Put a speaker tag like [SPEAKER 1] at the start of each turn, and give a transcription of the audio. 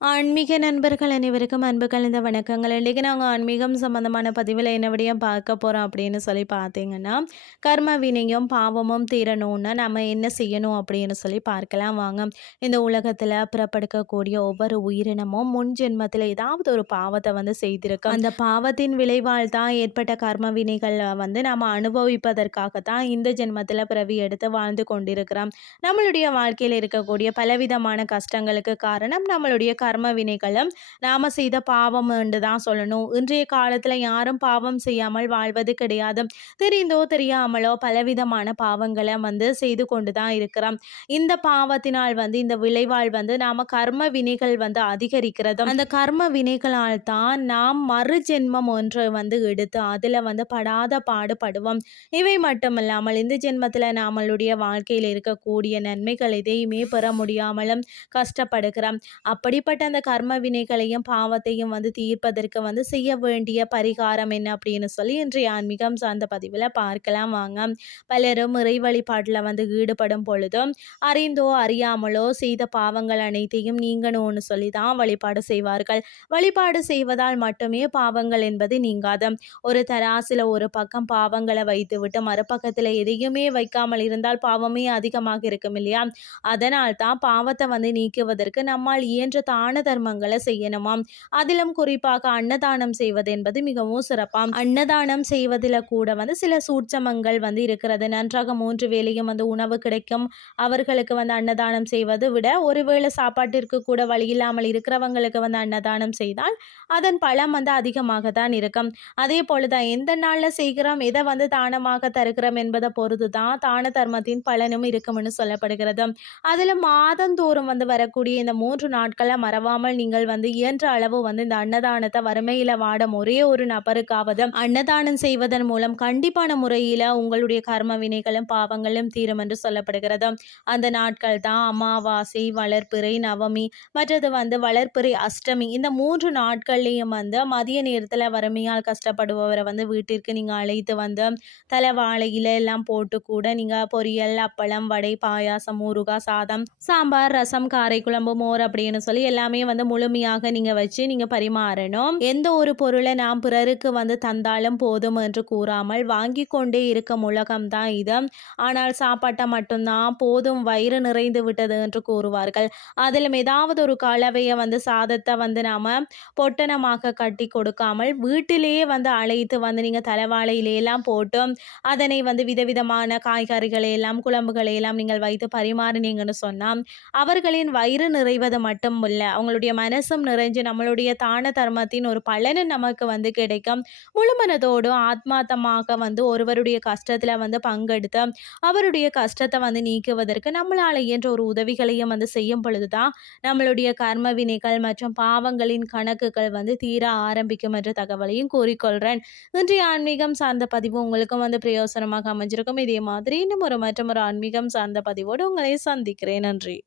[SPEAKER 1] ஆன்மீக நண்பர்கள் அனைவருக்கும் அன்பு கலந்த வணக்கங்கள். இன்றைக்கி நாங்கள் ஆன்மீகம் சம்மந்தமான பதிவில் என்ன விடையும் பார்க்க போகிறோம் அப்படின்னு சொல்லி பார்த்தீங்கன்னா கர்ம வினையும் பாவமும் தீரணும்னா நம்ம என்ன செய்யணும் அப்படின்னு சொல்லி பார்க்கலாம் வாங்க. இந்த உலகத்தில் பிறப்படுக்கக்கூடிய ஒவ்வொரு உயிரினமும் முன் ஜென்மத்தில் ஏதாவது ஒரு பாவத்தை வந்து செய்திருக்கோம். அந்த பாவத்தின் விளைவால் தான் ஏற்பட்ட கர்ம வினைகள் வந்து நம்ம அனுபவிப்பதற்காக தான் இந்த ஜென்மத்தில் பிறவி எடுத்து வாழ்ந்து கொண்டிருக்கிறோம். நம்மளுடைய வாழ்க்கையில் இருக்கக்கூடிய பலவிதமான கஷ்டங்களுக்கு காரணம் நம்மளுடைய கர்ம கர்ம வினைகளும் நாம் செய்த பாவம் என்று தான் சொல்லணும். இன்றைய காலத்தில் யாரும் பாவம் செய்யாமல் வாழ்வது கிடையாது. தெரிந்தோ தெரியாமலோ பலவிதமான பாவங்களை வந்து செய்து கொண்டு தான் இருக்கிறோம். இந்த பாவத்தினால் வந்து இந்த விளைவால் வந்து நாம் கர்ம வினைகள் வந்து அதிகரிக்கிறது அந்த கர்ம வினைகளால் தான் நாம் மறு ஜென்மம் ஒன்று வந்து எடுத்து அதில் வந்து படாத பாடுபடுவோம். இவை மட்டுமல்லாமல் இந்த ஜென்மத்தில் நம்மளுடைய வாழ்க்கையில் இருக்கக்கூடிய நன்மைகள் எதையுமே பெற முடியாமலும் கஷ்டப்படுகிறோம். அப்படிப்பட்ட அந்த கர்ம வினைகளையும் பாவத்தையும் வந்து தீர்ப்பதற்கு வந்து செய்ய வேண்டிய பரிகாரம் என்ன அப்படின்னு சொல்லி இன்றைய ஆன்மீகம் சார்ந்த பதிவில் பார்க்கலாம் வாங்க. பலரும் இறை வழிபாட்டில் வந்து ஈடுபடும் பொழுதும் அறிந்தோ அறியாமலோ செய்த பாவங்கள் அனைத்தையும் நீங்கணும்னு சொல்லி தான் வழிபாடு செய்வார்கள். வழிபாடு செய்வதால் மட்டுமே பாவங்கள் என்பது நீங்காது. ஒரு தராசில ஒரு பக்கம் பாவங்களை வைத்துவிட்டு மறுபக்கத்தில் எதையுமே வைக்காமல் இருந்தால் பாவமே அதிகமாக இருக்கும் இல்லையா? அதனால் தான் பாவத்தை வந்து நீக்குவதற்கு நம்மால் இயன்ற தான் தர்மங்களை செய்யணுமாம். அதிலும் குறிப்பாக அன்னதானம் செய்வது என்பது மிகவும் சிறப்பாம். அன்னதானம் செய்வதில் கூட வந்து சில சூட்சமங்கள் வந்து இருக்கிறது. நன்றாக மூன்று வேலையும் வந்து உணவு கிடைக்கும். அவர்களுக்கு வந்து அன்னதானம் செய்வது விட ஒருவேளை சாப்பாட்டிற்கு கூட வழி இல்லாமல் இருக்கிறவங்களுக்கு வந்து அன்னதானம் செய்தால் அதன் பலம் வந்து அதிகமாக தான் இருக்கும். அதே போலதான் எந்த நாளில் செய்கிறோம் எதை வந்து தானமாக தருகிறோம் என்பதை பொறுத்து தான் தான தர்மத்தின் பலனும் இருக்கும்னு சொல்லப்படுகிறது. அதில் மாதந்தோறும் வந்து வரக்கூடிய இந்த மூன்று நாட்களை மர இல்லாமல் நீங்கள் வந்து இயன்ற அளவு வந்து இந்த அன்னதானத்தை வறுமையில் வாடும் ஒரே ஒரு நபருக்காவது அன்னதானம் செய்வதன் மூலம் கண்டிப்பான முறையில் உங்களுடைய கர்ம வினைகளும் பாவங்களும் தீரும் என்று சொல்லப்படுகிறது. அந்த நாட்கள் தான் அமாவாசை வளர்ப்பிறை நவமி மற்றது வந்து வளர்ப்பிறை அஷ்டமி இந்த மூன்று நாட்கள்லையும் வந்து மதிய நேரத்தில் வறுமையால் கஷ்டப்படுபவரை வந்து வீட்டிற்கு நீங்கள் அழைத்து வந்து தலைவாழையில எல்லாம் போட்டு கூட நீங்கள் பொரியல் அப்பளம் வடை பாயாசம் ஊறுகாய் சாதம் சாம்பார் ரசம் காரை குழம்பு மோர் அப்படின்னு சொல்லி எல்லாமே வந்து முழுமையாக நீங்கள் வச்சு நீங்கள் பரிமாறணும். எந்த ஒரு பொருளை நாம் பிறருக்கு வந்து தந்தாலும் போதும் என்று கூறாமல் வாங்கி கொண்டே இருக்கும் உலகம்தான் இது. ஆனால் சாப்பாட்டை மட்டும்தான் போதும் வயிறு நிறைந்து விட்டது என்று கூறுவார்கள். அதிலும் ஏதாவது ஒரு கலவையை வந்து சாதத்தை வந்து நாம் பொட்டனமாக கட்டி கொடுக்காமல் வீட்டிலேயே வந்து அழைத்து வந்து நீங்கள் தலைவாழையிலேயெல்லாம் போட்டு அதனை வந்து விதவிதமான காய்கறிகளை எல்லாம் குழம்புகளை எல்லாம் நீங்கள் வைத்து பரிமாறினீங்கன்னு சொன்னால் அவர்களின் வயிறு நிறைவது மட்டும் இல்லை அவங்களுடைய மனசும் நிறைஞ்சு நம்மளுடைய தான தர்மத்தின் ஒரு பலனு நமக்கு வந்து கிடைக்கும். முழுமனதோடும் ஆத்மார்த்தமாக வந்து ஒருவருடைய கஷ்டத்தில் வந்து பங்கெடுத்து அவருடைய கஷ்டத்தை வந்து நீக்குவதற்கு நம்மளால் இயன்ற ஒரு உதவிகளையும் வந்து செய்யும் பொழுது தான் நம்மளுடைய கர்ம வினைகள் மற்றும் பாவங்களின் கணக்குகள் வந்து தீர ஆரம்பிக்கும் என்ற தகவலையும் கூறிக்கொள்கிறேன் இன்றைய ஆன்மீகம் சார்ந்த பதிவு உங்களுக்கும் வந்து பிரயோசனமாக அமைஞ்சிருக்கும். இதே மாதிரி இன்னும் ஒரு மற்றும் ஒரு ஆன்மீகம் சார்ந்த பதிவோடு உங்களை சந்திக்கிறேன். நன்றி.